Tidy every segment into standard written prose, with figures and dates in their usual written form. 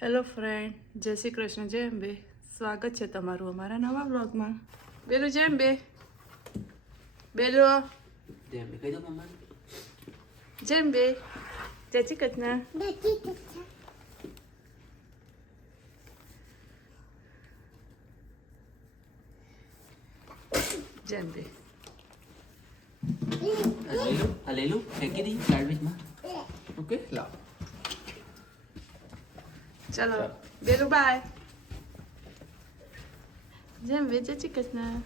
Hello friend, જય શ્રી કૃષ્ણ, જય અંબે. સ્વાગત છે તમારું અમારા નવા બ્લોગમાં. બેલું જય અંબે. બેલું જય અંબે કહી દો મમ્મા. જય અંબે. જય શ્રી કૃષ્ણ. જય અંબે. આ લઈ લો ફેંકી દી ગાર્બેજમાં. ઓકે લાવ. ચલો બેલું બાય. જય અંબે. જય શ્રી કૃષ્ણ.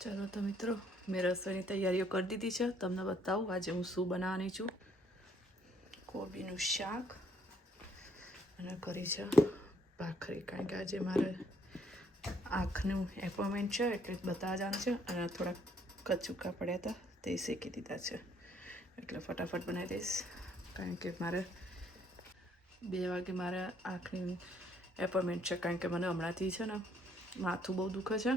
ચલો તો મિત્રો, મેં રસોઈની તૈયારીઓ કરી દીધી છે. તમને બતાવું આજે હું શું બનાવવાની છું. કોબીનું શાક અને કરી છે ભાખરી, કારણ કે આજે મારે આંખનું એપોઇન્ટમેન્ટ છે એટલે બતાવવા જવાનું છે. અને થોડાક કચુકા પડ્યા હતા તે શેકી દીધા છે, એટલે ફટાફટ બનાવી દઈશ. કારણ કે મારે 2 વાગે મારે આંખની એપોઇન્ટમેન્ટ છે. કારણ કે મને હમણાંથી છે ને માથું બહુ દુખે છે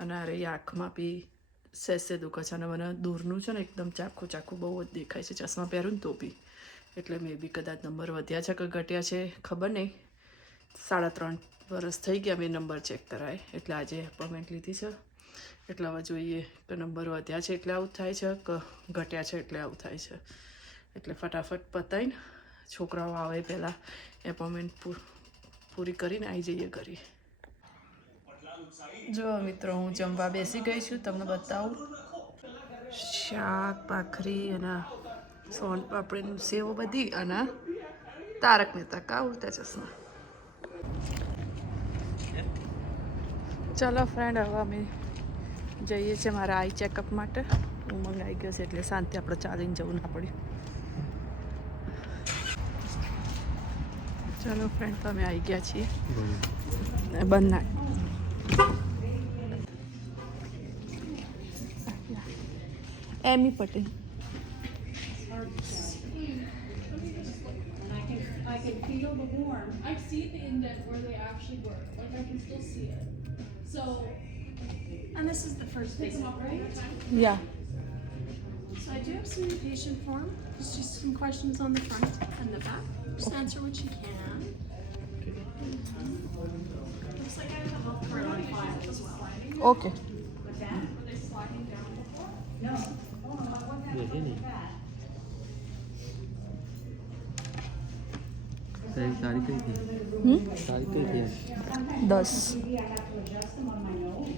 અને અરે આંખમાં બી સહેજે દુખે છે. અને મને દૂરનું છે ને એકદમ ચાખું ચાખું બહુ જ દેખાય છે ચશ્મા પહેરું ને તો બી. એટલે મે બી કદાચ નંબર વધ્યા છે કે ઘટ્યા છે ખબર નહીં. 3.5 વર્ષ થઈ ગયા મેં નંબર ચેક કરાય, એટલે આજે એપોઇન્ટમેન્ટ લીધી છે. એટલે હવે જોઈએ કે નંબર વધ્યા છે એટલે આવું થાય છે કે ઘટ્યા છે એટલે આવું થાય છે. એટલે ફટાફટ પતાવીને છોકરાઓ આવે પહેલાં એપોઇન્ટમેન્ટ પૂરી કરીને આવી જઈએ ઘરે. જો મિત્રો, હું જમવા બેસી ગઈ છું. તમને બતાવું શાક, ભાખરી અને સોન પાપડીનું સેવ બધી અને તારક મહેતા કા ઉલ્ટા ચશ્મા. ચલો ફ્રેન્ડ, હવે અમે જઈએ છીએ મારા આઈ ચેકઅપ માટે. હું મંગાવી ગયો છે એટલે શાંતિ, આપણે ચાલીને જવું ના પડ્યું. ચલો ફ્રેન્ડ, તો અમે આવી ગયા છીએ બંને. એમી Patel. I can feel the warm. I see the indent where they actually were. Like I can still see it. So, and this is the first visit, right? Yeah. So I do have some patient form. There's just some questions on the front and the back. Just answer what you can. Looks like I have a health card on file as well. Okay. Were they sliding down before? તારી કઈ થઈ? તારી કઈ થઈ? 10.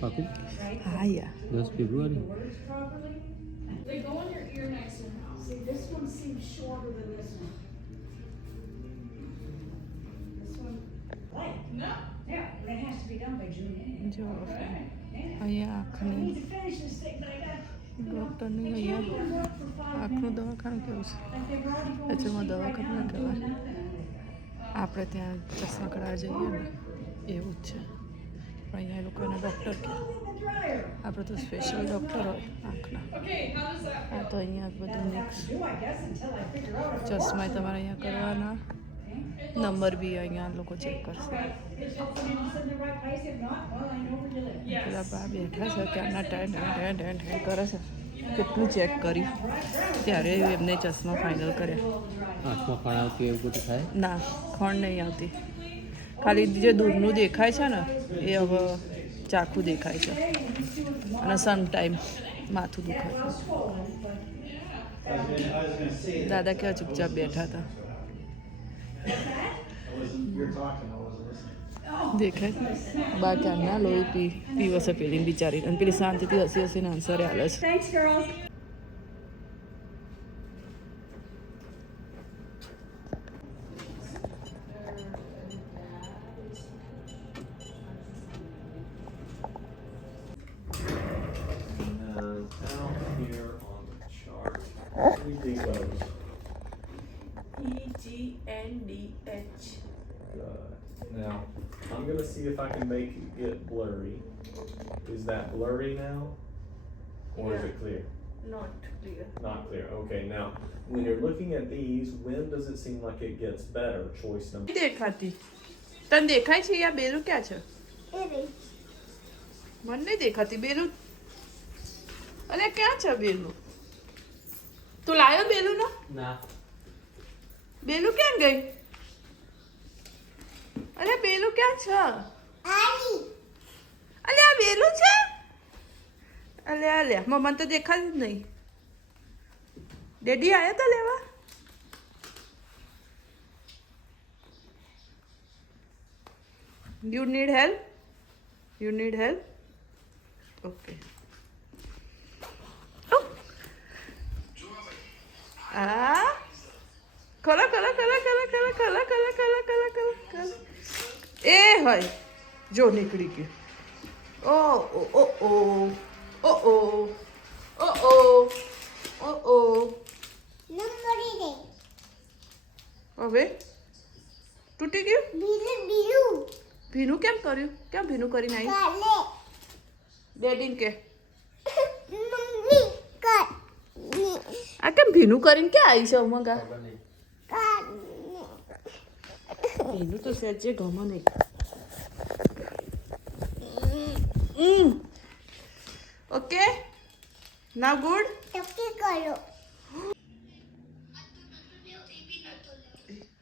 પાકું? હા યાર. 10 ફેબ્રુઆરી. They go on your ear nice and now. See, this one seems shorter than this one. This one, what? No. Yeah, that has to be done by June anyway. જો અહીંયા આંખની To finish this thing, but I got, ડૉક્ટરની અહીંયા આંખનું દવાખાનું કેવું છે? એચમાં દવાખાનું ના કહેવાય, આપણે ત્યાં ચશ્મા કઢાવવા જઈએ ને એવું જ છે. પણ અહીંયા એ લોકો એના ડૉક્ટર કહે, આપણે તો સ્પેશિયલ ડૉક્ટર હોય આંખના. આ તો અહીંયા બધું મિક્સ ચશ્મા તમારે અહીંયા કરવાના, નંબર બી અહીંયા લોકો ચેક કરશે. પેલા બા બેઠા છે ક્યારના ટેન ટેન ટેન ટેન કરે છે, કેટલું ચેક કર્યું ત્યારે એમને ચશ્મા ફાઇનલ કર્યા. આંખમાં ખાણ આવતું એવું બધું થાય? ના, ખણ નહીં આવતી, ખાલી જે દૂરનું દેખાય છે ને એ હવે ચાખું દેખાય છે. અને સમટાઈમ માથું દુખાય. દાદા કેવા ચૂપચાપ બેઠા હતા. દેખાય બા ક્યારના લોહી પીવસે પેલી બિચારી, અને પેલી શાંતિથી હસી હસીને આન્સરે હાલે છે. thanks, girls. Down here on the chart, what do we do those? EGNDH. Now, I'm gonna see if I can make it blurry. Is that blurry now? Or is it clear? Not clear. Not clear, okay, now, when you're looking at these, when does it seem like it gets better? Choice number. દેખાતી તને દેખાય છે યા બેલું ક્યાં છે મને નહીં દેખાતી બેલું અરે ક્યાં છે બેલું તું લાયો બેલું ના ના બેલું ક્યાં ગઈ અરે બેલું ક્યાં છે અલે આ બેલું છે અલે આ લે મમ્મા તો દેખાતી જ નહીં ડેડી આવ્યા તા લેવા યુ નીડ હેલ્પ ઓકે આ ખોલો ખોલો ખોલો ખોલો ખોલો ખોલો ખોલો ખોલો ખોલો ખોલો ખોલો એ હોય જો નીકળી ગયું ઓ ઓ ઓ ઓ ઓ ઓ ઓ ઓ ઓ ઓ હવે તૂટી ગયું ભીનું કેમ કર્યું કેમ ભીનું કરીને આવી ડેડીને કે આ કેમ ભીનું કરીને ક્યાં આવી છે ઉમંગા ખબર નહીં ભીનું તો સહેજે ગમે નહીં ઓકે નાવ ગુડ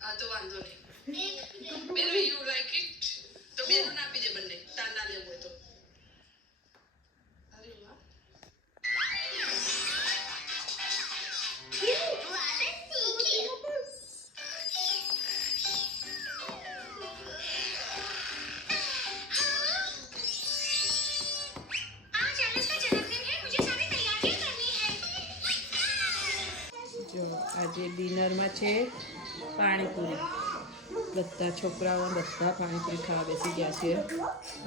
આ તો વાંધો નહીં બેનું યુ લાઈક ઇટ તો બેનું આપી દે બંને તાર ના લેવું હોય તો અરે વાહ જો આજે ડિનરમાં છે પાણીપુરી બધા છોકરાઓ બધા પાણીપુરી ખાવા બેસી ગયા છે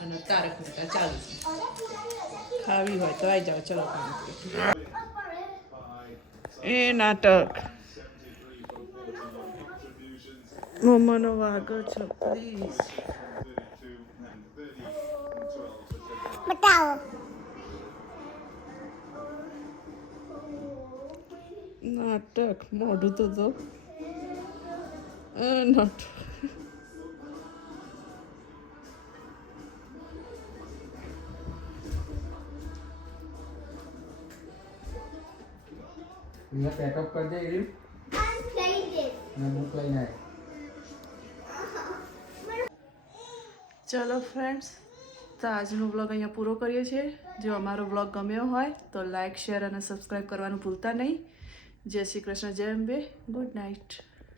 અને તારક મહેતા ચાલુ છે ખાવી હોય તો આવી જાઓ ચલો પાણીપુરી એ નાટક મમ્માનો વાગો છો પ્લીઝ નાટક મોઢું તો નાટક મેં પેકઅપ કરી દે એરી મેં બુક લઈને આવી ચલો ફ્રેન્ડ્સ તો આજનો બ્લોગ અહીંયા પૂરો કરીએ છીએ જો અમારો બ્લોગ ગમ્યો હોય તો લાઇક શેર અને સબસ્ક્રાઈબ કરવાનું ભૂલતા નહીં જય શ્રી કૃષ્ણ જય અંબે ગુડ નાઇટ